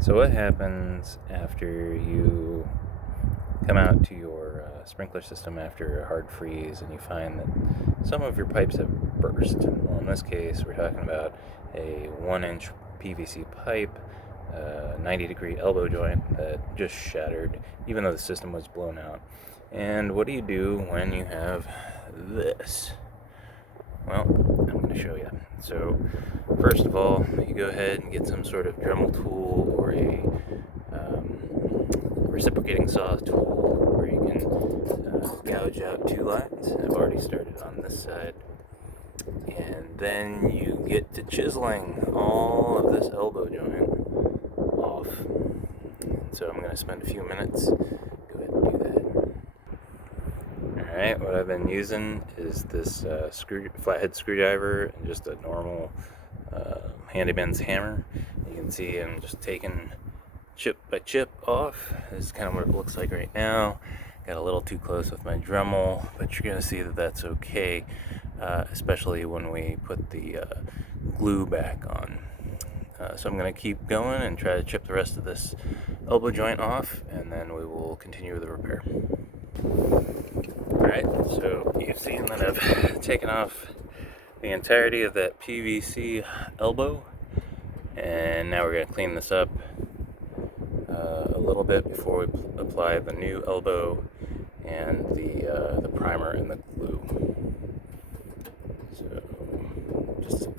So what happens after you come out to your sprinkler system after a hard freeze and you find that some of your pipes have burst? Well, in this case, we're talking about a 1-inch PVC pipe, 90-degree elbow joint that just shattered, even though the system was blown out. And what do you do when you have this? Well, I'm going to show you. So, first of all, you go ahead and get some sort of Dremel tool or a reciprocating saw tool where you can gouge out 2 lines. I've already started on this side. And then you get to chiseling all of this elbow joint off. So I'm going to spend a few minutes. Go ahead and do that. Alright, what I've been using is this flathead screwdriver and just a normal handyman's hammer. You can see I'm just taking chip by chip off. This is kind of what it looks like right now. Got a little too close with my Dremel, but you're going to see that that's okay, especially when we put the glue back on. So I'm going to keep going and try to chip the rest of this elbow joint off, and then we will continue with the repair. Alright, so you've seen that I've taken off the entirety of that PVC elbow, and now we're going to clean this up a little bit before we apply the new elbow and the primer and the glue. So,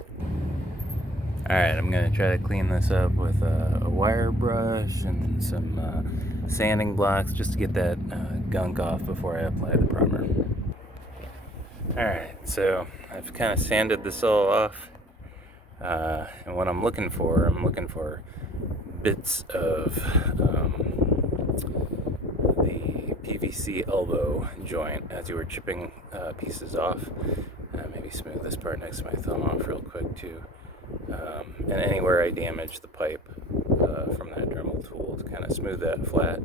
alright, I'm going to try to clean this up with a wire brush and some sanding blocks just to get that gunk off before I apply the primer. Alright, so I've kind of sanded this all off, and what I'm looking for bits of the PVC elbow joint as you were chipping pieces off. Maybe smooth this part next to my thumb off real quick too. And anywhere I damage the pipe from that Dremel tool to kind of smooth that flat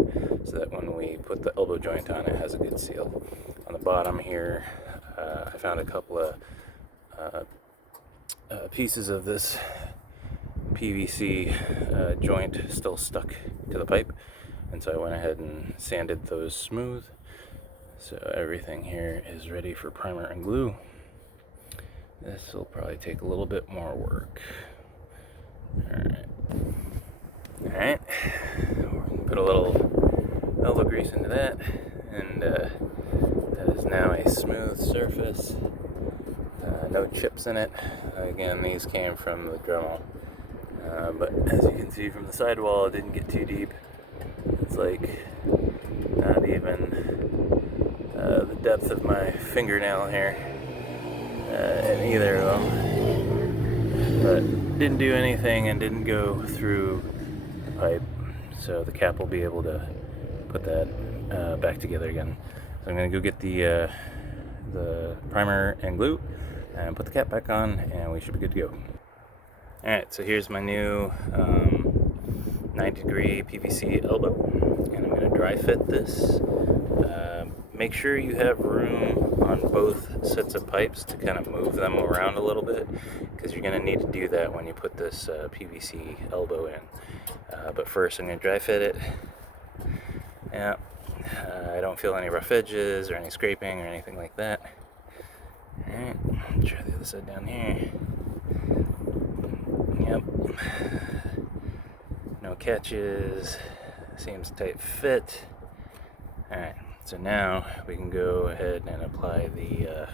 so that when we put the elbow joint on, it has a good seal. On the bottom here, I found a couple of pieces of this PVC joint still stuck to the pipe, and so I went ahead and sanded those smooth. So everything here is ready for primer and glue. This will probably take a little bit more work. Alright, we're going to put a little elbow grease into that, and that is now a smooth surface. No chips in it. Again, these came from the Dremel, but as you can see from the sidewall, it didn't get too deep. It's like not even the depth of my fingernail here in either of them, but didn't do anything and didn't go through the pipe, so the cap will be able to put that back together again. So I'm going to go get the primer and glue and put the cap back on, and we should be good to go. Alright, so here's my new 90-degree PVC elbow, and I'm going to dry fit this. Make sure you have room on both sets of pipes to kind of move them around a little bit, because you're going to need to do that when you put this PVC elbow in. But first I'm going to dry fit it. Yeah, I don't feel any rough edges or any scraping or anything like that. Alright, try the other side down here. Yep. No catches. Seems tight fit. Alright, so now we can go ahead and apply the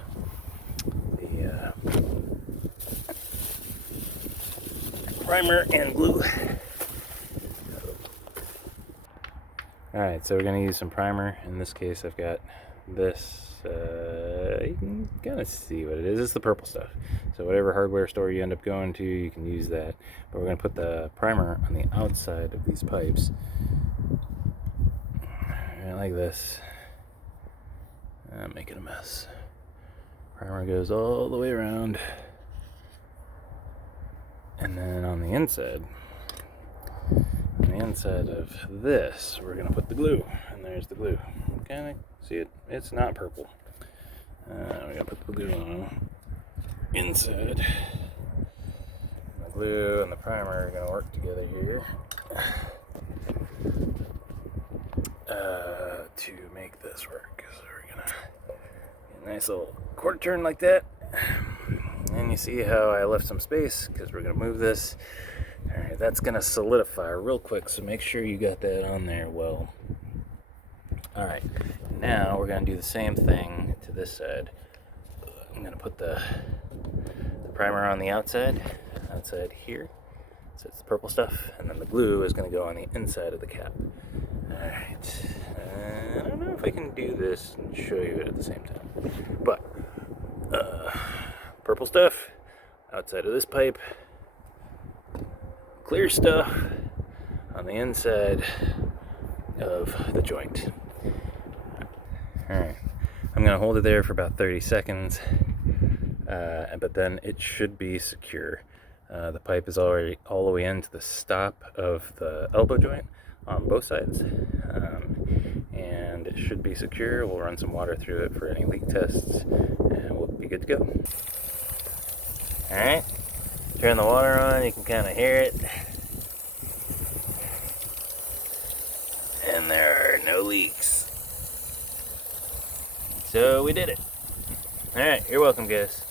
primer and glue. Alright, so we're going to use some primer. In this case, I've got this. You can kind of see what it is. It's the purple stuff. So whatever hardware store you end up going to, you can use that. But we're going to put the primer on the outside of these pipes. Right, like this. I'm making a mess. Primer goes all the way around. And then on the inside of this, we're going to put the glue. And there's the glue. Can I see it? It's not purple. We're going to put the glue on inside. The glue and the primer are going to work together here. Nice little quarter turn like that. And you see how I left some space because we're going to move this. Alright, that's going to solidify real quick, so make sure you got that on there well. Alright, now we're going to do the same thing to this side. I'm going to put the primer on the outside here. So it's the purple stuff, and then the glue is going to go on the inside of the cap. Alright, I don't know if I can do this and show you it at the same time, but purple stuff outside of this pipe, clear stuff on the inside of the joint. Alright, I'm going to hold it there for about 30 seconds, but then it should be secure. The pipe is already all the way into the stop of the elbow joint on both sides, and it should be secure. We'll run some water through it for any leak tests, and we'll be good to go. Alright, turn the water on, you can kind of hear it, and there are no leaks. So we did it. Alright, you're welcome, guys.